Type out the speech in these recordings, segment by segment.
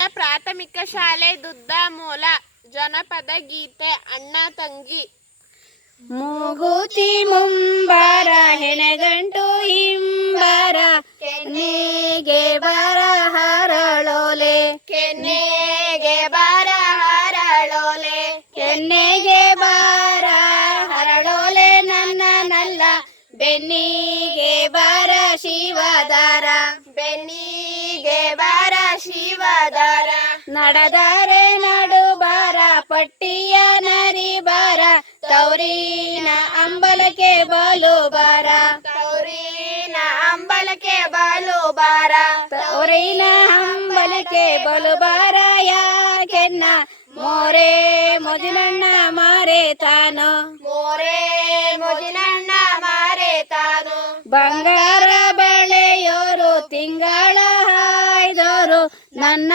ಪ್ರಾಥಮಿಕ ಶಾಲೆ ದುದ್ದಮೂಲ. ಜನಪದ ಗೀತೆ ಅಣ್ಣ ತಂಗಿ. ಮೂಗುತಿ ಮುಂಬಾರ ಹೆಣಗಂಟು ಹಿಂಬಾರ ಕೆನ್ನೆಗೆ ಬರ ಹರಳೋಲೆ ಕೆನ್ನೆಗೆ ಬರ ಹರಳೋಲೆ ಕೆನ್ನೆಗೆ ಬರ ಹರಳೋಲೆ ನನ್ನ ನಲ್ಲ ಬೆನ್ನಿಗೆ ಬರ ಶಿವದಾರ ಬೆನ್ನಿಗೆ ಬರ ಶಿವದಾರ ನಡೆದರೆ ನಡುಬಾರ ಪಟ್ಟಿಯ ನರಿ ಬಾರ ತೌರಿನ ಅಂಬಲಕ್ಕೆ ಬಲು ಬಾರ ತೌರಿನ ಅಂಬಲಕ್ಕೆ ಬಲು ಬಾರ ತೌರಿನ ಅಂಬಲಕ್ಕೆ ಬಲು ಬಾರ ಯಾಕೆನ್ನ ಮೋರೆ ಮುದಿನಣ್ಣ ಮಾರೆ ತಾನು ಮೋರೆ ಮುದಿನಣ್ಣ ಮಾರೆ ತಾನು ಬಂಗಾರ ಬೆಳೆಯೋರು ತಿಂಗಳ ಹಾಯ್ದೋರು ನನ್ನ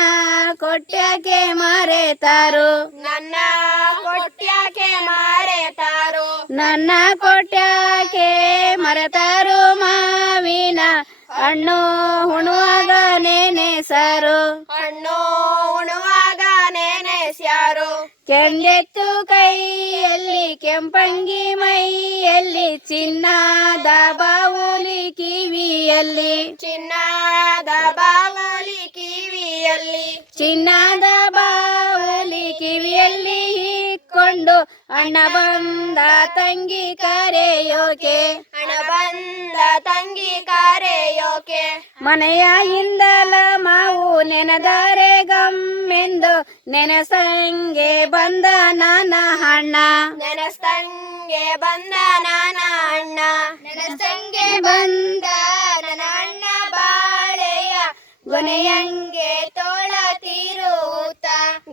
ಕೊಟ್ಯಾಕೆ ಮಾರೇತಾರು ನನ್ನ ಕೊಟ್ಯಾಕೆ ಮಾರೇತಾರು ನನ್ನ ಕೊಟ್ಯಾಕೆ ಮರೆತಾರು ಮಾವಿನ ಹಣ್ಣು ಉಣುವಾಗ ನೆನೆಸಾರು ಹಣ್ಣು ಉಣುವಾಗ ನೆನೆಸ್ಯಾರು ಕೆಂಡೆತ್ತು ಕೈಯಲ್ಲಿ ಕೆಂಪಂಗಿ ಮೈಯಲ್ಲಿ ಚಿನ್ನದ ಬಾವುಲಿ ಕಿವಿಯಲ್ಲಿ ಚಿನ್ನದ ಬಾವಲಿ ಕಿವಿಯಲ್ಲಿ ಚಿನ್ನದ ಬಾವಲಿ ಕಿವಿಯಲ್ಲಿ ಇಕ್ಕೊಂಡು ಅಣ್ಣ ಬಂದ ತಂಗಿ ಕರೆಯೋಕೆ ಹಣ ಬಂದ ತಂಗಿ ಕರೆಯೋಕೆ ಮನೆಯ ಹಿಂದಲ ಮಾವು ನೆನೆದರೆ ಗಮ್ಮೆಂದು ನೆನೆಸಂಗೆ ಬಂದ ನನ್ನ ಅಣ್ಣ ನೆನಸ್ತಂಗೆ ಬಂದ ನಾನ ಅಣ್ಣ ನೆನಸ್ತಂಗೆ ಬಂದ ನನ್ನ ಅಣ್ಣ ಬಾಳೆಯ ಗೊನೆಯಂಗೆ ತೋಳ ತೀರುತ್ತ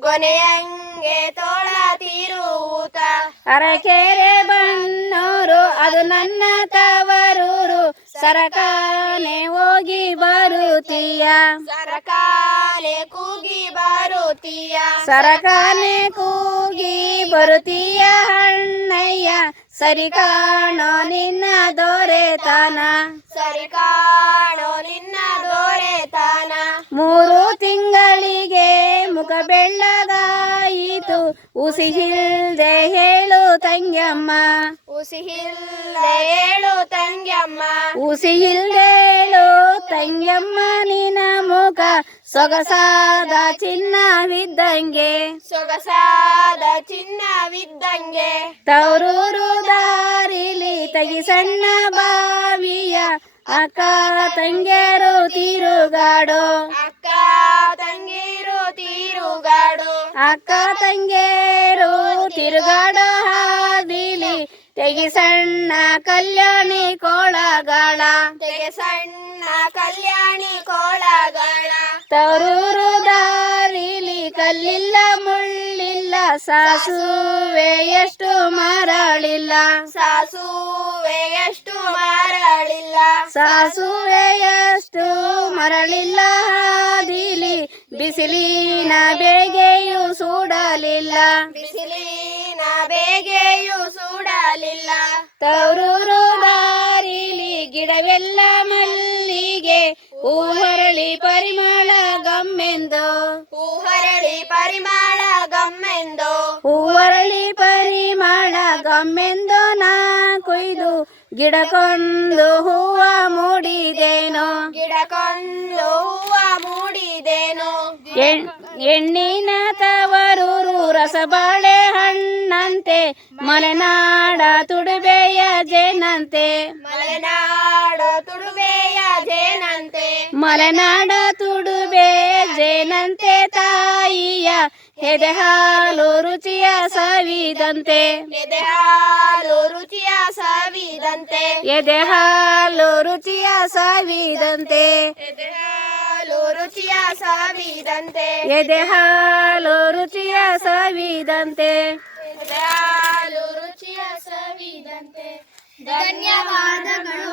ಗೊನೆಯಂಗೆ ತೋಳ ತೀರುತ್ತ ಅರಕೆರೆ ಬನ್ನೂರು ಅದು ನನ್ನ ತವರೂರು ಸರಕಾನೆ ಹೋಗಿ ಬರುತ್ತೀಯ ಸರಕಾಲೆ ಕೂಗಿ ಬರುತ್ತೀಯ ಸರಕಾನೆ ಕೂಗಿ ಬರುತ್ತೀಯ ಅಣ್ಣಯ್ಯ ಸರಿ ಕಾಣೋ ನಿನ್ನ ದೊರೆತನ ಸರಿ ಕಾಣೋ ನಿನ್ನ ದೊರೆತನ 3 ತಿಂಗಳಿಗೆ ಮುಖ ಬೆಳ್ಳಗಾಯಿತು ಉಸಿಹಿಲ್ದೆ ಹೇಳು ತಂಗ್ಯಮ್ಮ ಉಸಿಹಿಲ್ದೆ ಹೇಳು ತಂಗ್ಯಮ್ಮ ಉಸಿಹಿಲ್ದೆ ಹೇಳು ತಂಗ್ಯಮ್ಮ ನಿನ್ನ ಮುಖ ಸೊಗಸಾದ ಚಿನ್ನವಿದ್ದಂಗೆ ಸೊಗಸಾದ ಚಿನ್ನವಿದ್ದಂಗೆ ತವರೂರು ದಾರಿಲಿ ತಗಿ ಸಣ್ಣ ಬಾವಿಯ ಅಕ್ಕ ತಂಗ್ಯರು ತಿರುಗಾಡೋ ಅಕ್ಕ ತಂಗಿರು ತೀರುಗಾಡು ಅಕ್ಕ ತಂಗ್ಯರು ತಿರುಗಾಡೋ ಹಾದಿಲಿ ತೆಗಿ ಸಣ್ಣ ಕಲ್ಯಾಣಿ ಕೋಳಗಾಳ ತೆಗೆ ಸಣ್ಣ ಕಲ್ಯಾಣಿ ಕೋಳಗಳ ತವರೂರು ದಾರಿಲಿ ಕಲ್ಲಿಲ್ಲ ಮುಳ್ಳಿಲ್ಲ ಸಾಸುವೆ ಎಷ್ಟು ಮರಳಿಲ್ಲ ಸಾಸುವೆ ಎಷ್ಟು ಮರಳಿಲ್ಲ ಸಾಸುವೆ ಎಷ್ಟು ಮರಳಿಲ್ಲ ಹಾದಿಲಿ ಬಿಸಿಲಿನ ಬೇಗೆಯೂ ಸುಡಲಿಲ್ಲ ಬಿಸಿಲಿನ ಬೇಗೆಯೂ ಸುಡಲಿಲ್ಲ ತವರೂರು ದಾರಿಲಿ ಗಿಡವೆಲ್ಲ ಮಲ್ಲಿಗೆ ಹೂಹರಳಿ ಪರಿಮಳ ಗಮ್ಮೆಂದು ಹೂಹರಳಿ ಪರಿಮಳ ಗಮ್ಮೆಂದು ಹೂವರಳಿ ಪರಿಮಳ ಗಮ್ಮೆಂದು ನಾ ಕೊಯ್ದು ಗಿಡಕೊಂದು ಹೂವ ಮೂಡಿದೇನೋ ಗಿಡಕೊಂದು ಹೂವ ಮೂಡಿದೇನು ಹೆಣ್ಣಿನ ತವರೂರು ರಸಬಾಳೆ ಹಣ್ಣಂತೆ ಮಲೆನಾಡ ತುಡುಬೆಯ ಜೇನಂತೆ ಮಲೆನಾಡು ತುಡುಬೆಯ ಜೇನಂತೆ ಮಲೆನಾಡ ತುಡುಬೆ ಜೇನಂತೆ ತಾಯಿಯ ಎದೆ ಹಾಲು ರುಚಿಯ ಸವಿದಂತೆ ಎದೆ ಹಾಲು ರುಚಿಯ ಸವಿದಂತೆ ಎದೆ ಹಾಲು ರುಚಿಯ ಸವಿದಂತೆ ಎದೆ ಹಾಲು ರುಚಿಯ ಸವಿದಂತೆ ಎದೆ ಹಾಲು ರುಚಿಯ ಸವಿದಂತೆ ಎದೆ ಹಾಲು ರುಚಿಯ ಸವಿದಂತೆ. ಧನ್ಯವಾದಗಳು.